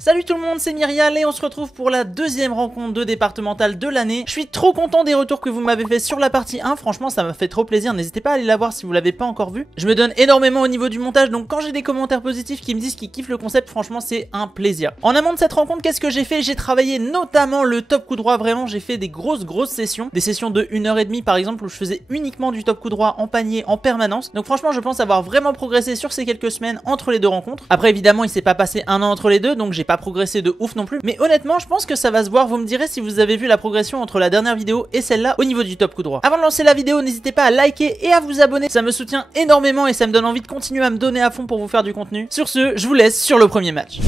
Salut tout le monde, c'est Myrial et on se retrouve pour la deuxième rencontre de départementale de l'année. Je suis trop content des retours que vous m'avez fait sur la partie 1, franchement ça m'a fait trop plaisir, n'hésitez pas à aller la voir si vous l'avez pas encore vue. Je me donne énormément au niveau du montage, donc quand j'ai des commentaires positifs qui me disent qu'ils kiffent le concept, franchement c'est un plaisir. En amont de cette rencontre, qu'est-ce que j'ai fait? J'ai travaillé notamment le top coup droit, vraiment j'ai fait des grosses sessions, des sessions de 1h30 par exemple où je faisais uniquement du top coup droit en panier en permanence. Donc franchement je pense avoir vraiment progressé sur ces quelques semaines entre les deux rencontres. Après évidemment il s'est pas passé un an entre les deux, donc j'ai pas progressé de ouf non plus, mais honnêtement je pense que ça va se voir. Vous me direz si vous avez vu la progression entre la dernière vidéo et celle-là au niveau du top coup droit. Avant de lancer la vidéo, n'hésitez pas à liker et à vous abonner, ça me soutient énormément et ça me donne envie de continuer à me donner à fond pour vous faire du contenu. Sur ce, je vous laisse sur le premier match.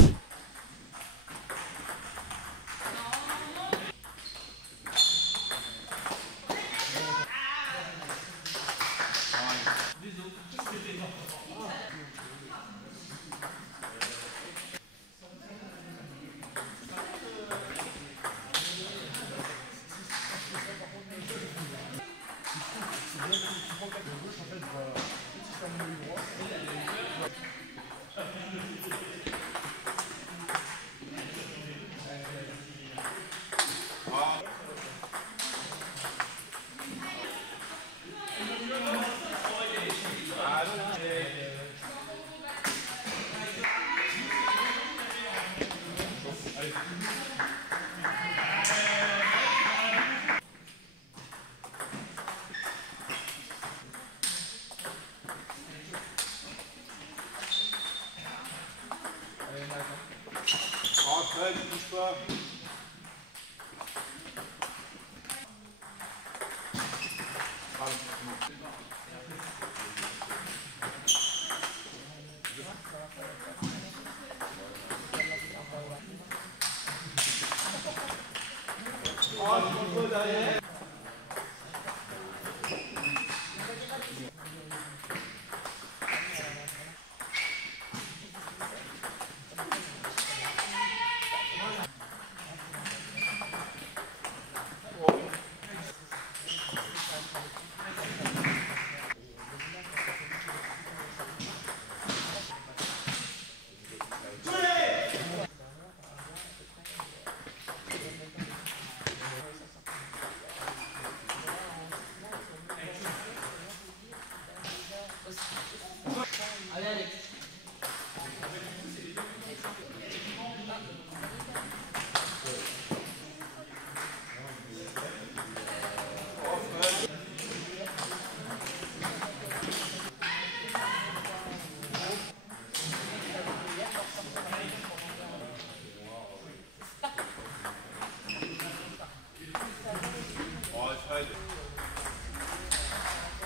Fred, bouge pas. Derrière.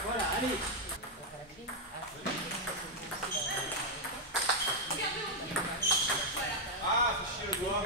Voilà, allez. Ah, c'est chier le doigt.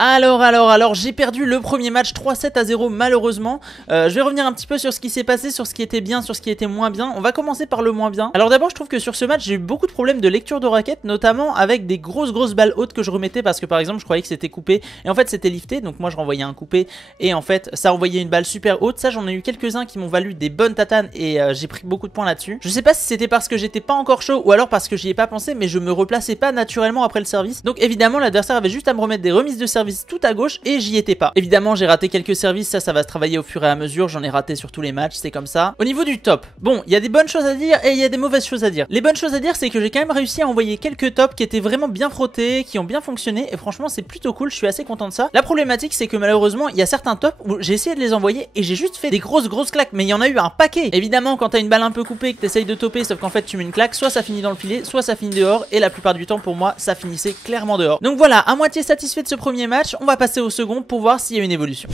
Alors, j'ai perdu le premier match 3-7-0 malheureusement. Je vais revenir un petit peu sur ce qui s'est passé, sur ce qui était bien, sur ce qui était moins bien. On va commencer par le moins bien. Alors d'abord je trouve que sur ce match j'ai eu beaucoup de problèmes de lecture de raquettes, notamment avec des grosses balles hautes que je remettais parce que par exemple je croyais que c'était coupé et en fait c'était lifté, donc moi je renvoyais un coupé et en fait ça envoyait une balle super haute. Ça j'en ai eu quelques-uns qui m'ont valu des bonnes tatanes et j'ai pris beaucoup de points là-dessus. Je sais pas si c'était parce que j'étais pas encore chaud ou alors parce que j'y ai pas pensé, mais je me replaçais pas naturellement après le service. Donc évidemment l'adversaire avait juste à me remettre des remises de service tout à gauche et j'y étais pas. Évidemment j'ai raté quelques services, ça va se travailler au fur et à mesure, j'en ai raté sur tous les matchs, c'est comme ça. Au niveau du top, bon il y a des bonnes choses à dire et il y a des mauvaises choses à dire. Les bonnes choses à dire c'est que j'ai quand même réussi à envoyer quelques tops qui étaient vraiment bien frottés, qui ont bien fonctionné et franchement c'est plutôt cool, je suis assez content de ça. La problématique c'est que malheureusement il y a certains tops où j'ai essayé de les envoyer et j'ai juste fait des grosses claques, mais il y en a eu un paquet. Évidemment quand t'as une balle un peu coupée que t'essayes de topper sauf qu'en fait tu mets une claque, soit ça finit dans le filet, soit ça finit dehors et la plupart du temps pour moi ça finissait clairement dehors. Donc voilà, à moitié satisfait de ce premier match, on va passer au second pour voir s'il y a une évolution.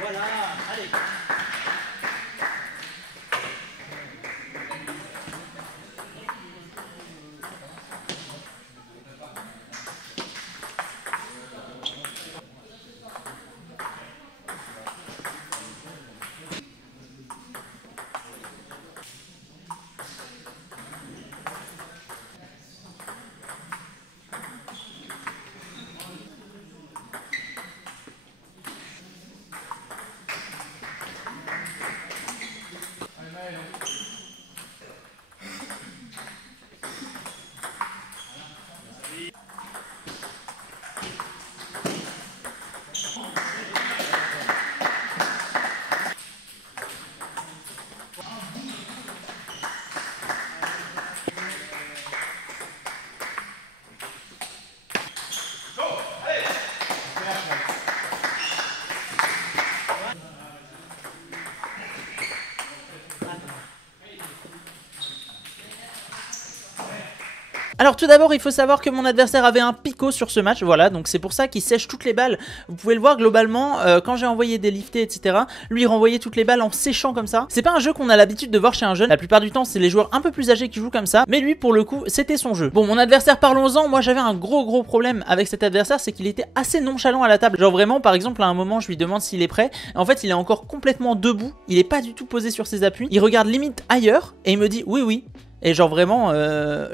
Voilà, allez. Alors tout d'abord il faut savoir que mon adversaire avait un picot sur ce match, voilà, donc c'est pour ça qu'il sèche toutes les balles. Vous pouvez le voir globalement, quand j'ai envoyé des liftés etc, lui il renvoyait toutes les balles en séchant comme ça. C'est pas un jeu qu'on a l'habitude de voir chez un jeune, la plupart du temps c'est les joueurs un peu plus âgés qui jouent comme ça, mais lui pour le coup c'était son jeu. Bon, mon adversaire, parlons-en. Moi j'avais un gros problème avec cet adversaire, c'est qu'il était assez nonchalant à la table. Genre vraiment, par exemple à un moment je lui demande s'il est prêt, en fait il est encore complètement debout, il est pas du tout posé sur ses appuis, il regarde limite ailleurs et il me dit oui. Et genre vraiment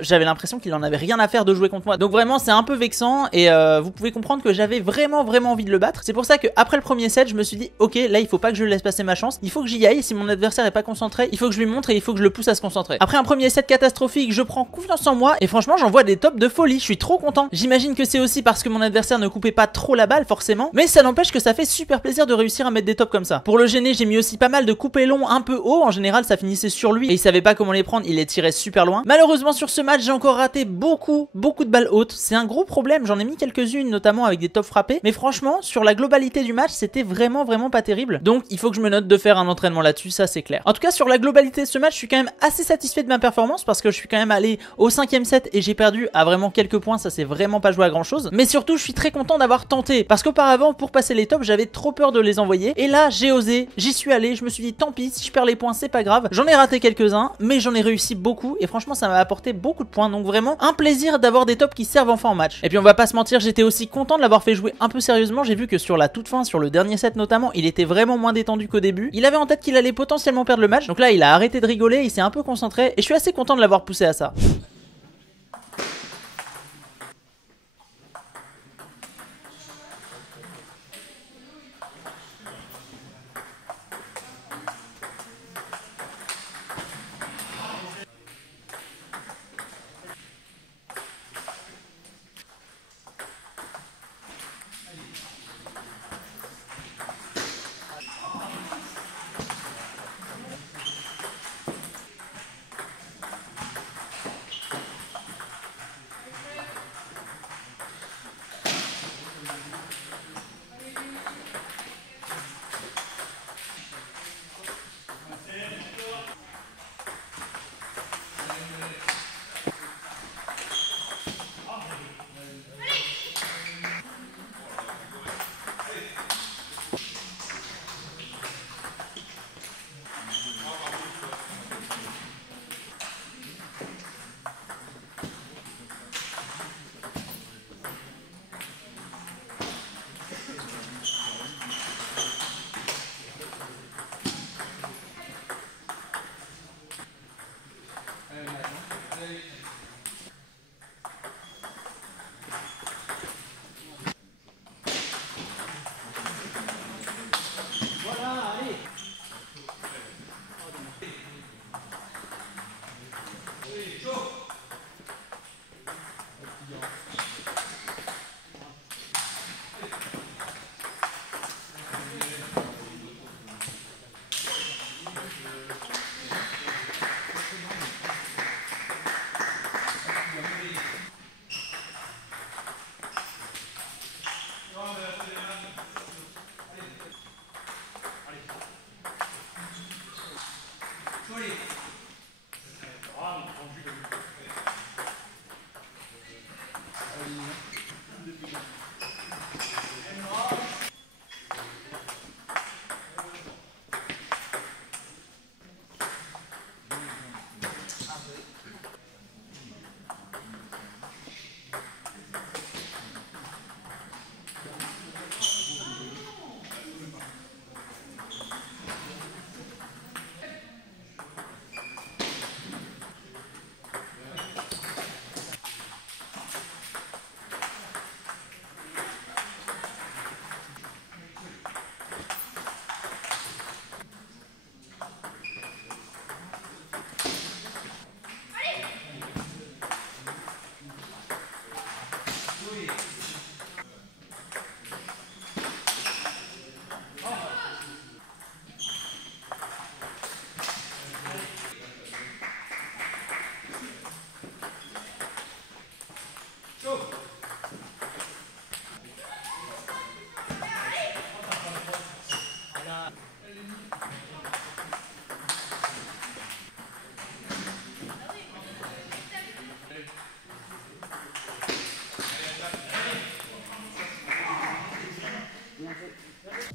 j'avais l'impression qu'il en avait rien à faire de jouer contre moi. Donc vraiment c'est un peu vexant. Et vous pouvez comprendre que j'avais vraiment envie de le battre. C'est pour ça que après le premier set je me suis dit ok, là il faut pas que je laisse passer ma chance, il faut que j'y aille. Si mon adversaire est pas concentré, il faut que je lui montre et il faut que je le pousse à se concentrer. Après un premier set catastrophique, je prends confiance en moi et franchement j'envoie des tops de folie. Je suis trop content. J'imagine que c'est aussi parce que mon adversaire ne coupait pas trop la balle forcément, mais ça n'empêche que ça fait super plaisir de réussir à mettre des tops comme ça. Pour le gêner, j'ai mis aussi pas mal de coupés longs un peu haut. En général ça finissait sur lui et il savait pas comment les prendre, il les tirait super loin. Malheureusement sur ce match j'ai encore raté beaucoup de balles hautes. C'est un gros problème, j'en ai mis quelques-unes notamment avec des tops frappés, mais franchement sur la globalité du match c'était vraiment pas terrible. Donc il faut que je me note de faire un entraînement là-dessus, ça c'est clair. En tout cas sur la globalité de ce match je suis quand même assez satisfait de ma performance parce que je suis quand même allé au 5ème set et j'ai perdu à vraiment quelques points, ça c'est vraiment pas joué à grand chose. Mais surtout je suis très content d'avoir tenté parce qu'auparavant pour passer les tops j'avais trop peur de les envoyer et là j'ai osé, j'y suis allé, je me suis dit tant pis si je perds les points c'est pas grave. J'en ai raté quelques-uns mais j'en ai réussi beaucoup et franchement ça m'a apporté beaucoup de points, donc vraiment un plaisir d'avoir des tops qui servent enfin en match. Et puis on va pas se mentir, j'étais aussi content de l'avoir fait jouer un peu sérieusement. J'ai vu que sur la toute fin, sur le dernier set notamment, il était vraiment moins détendu qu'au début. Il avait en tête qu'il allait potentiellement perdre le match, donc là il a arrêté de rigoler, il s'est un peu concentré et je suis assez content de l'avoir poussé à ça.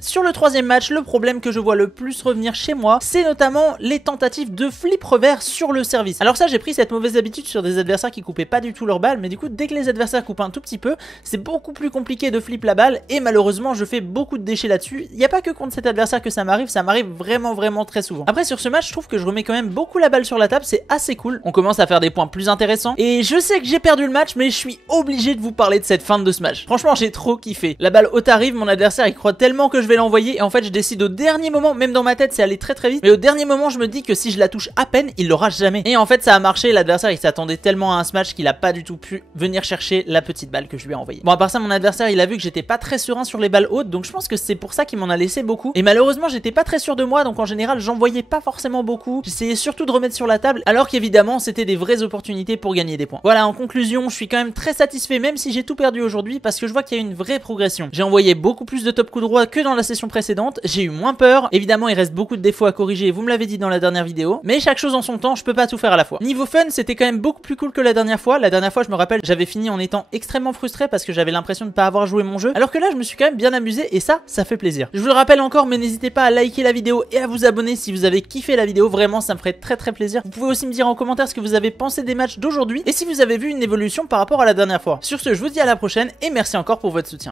Sur le troisième match, le problème que je vois le plus revenir chez moi, c'est notamment les tentatives de flip revers sur le service. Alors ça, j'ai pris cette mauvaise habitude sur des adversaires qui coupaient pas du tout leur balle, mais du coup dès que les adversaires coupent un tout petit peu, c'est beaucoup plus compliqué de flip la balle et malheureusement je fais beaucoup de déchets là-dessus. Il n'y a pas que contre cet adversaire que ça m'arrive vraiment très souvent. Après sur ce match, je trouve que je remets quand même beaucoup la balle sur la table, c'est assez cool. On commence à faire des points plus intéressants et je sais que j'ai perdu le match, mais je suis obligé de vous parler de cette fin de ce match. Franchement, j'ai trop kiffé. La balle haute arrive, mon adversaire il croit tellement que je vais l'envoyer et en fait je décide au dernier moment, même dans ma tête c'est allé très vite, mais au dernier moment je me dis que si je la touche à peine, il l'aura jamais. Et en fait ça a marché, l'adversaire il s'attendait tellement à un smash qu'il a pas du tout pu venir chercher la petite balle que je lui ai envoyée. Bon, à part ça, mon adversaire il a vu que j'étais pas très serein sur les balles hautes, donc je pense que c'est pour ça qu'il m'en a laissé beaucoup. Et malheureusement j'étais pas très sûr de moi, donc en général j'envoyais pas forcément beaucoup. J'essayais surtout de remettre sur la table, alors qu'évidemment c'était des vraies opportunités pour gagner des points. Voilà, en conclusion, je suis quand même très satisfait, même si j'ai tout perdu aujourd'hui, parce que je vois qu'il y a une vraie progression. J'ai envoyé beaucoup plus de top coup droit que dans la session précédente, j'ai eu moins peur. Évidemment il reste beaucoup de défauts à corriger, vous me l'avez dit dans la dernière vidéo, mais chaque chose en son temps, je peux pas tout faire à la fois. Niveau fun, c'était quand même beaucoup plus cool que la dernière fois. La dernière fois, je me rappelle, j'avais fini en étant extrêmement frustré parce que j'avais l'impression de pas avoir joué mon jeu, alors que là je me suis quand même bien amusé et ça fait plaisir. Je vous le rappelle encore, mais n'hésitez pas à liker la vidéo et à vous abonner si vous avez kiffé la vidéo, vraiment ça me ferait très plaisir. Vous pouvez aussi me dire en commentaire ce que vous avez pensé des matchs d'aujourd'hui et si vous avez vu une évolution par rapport à la dernière fois. Sur ce, je vous dis à la prochaine et merci encore pour votre soutien.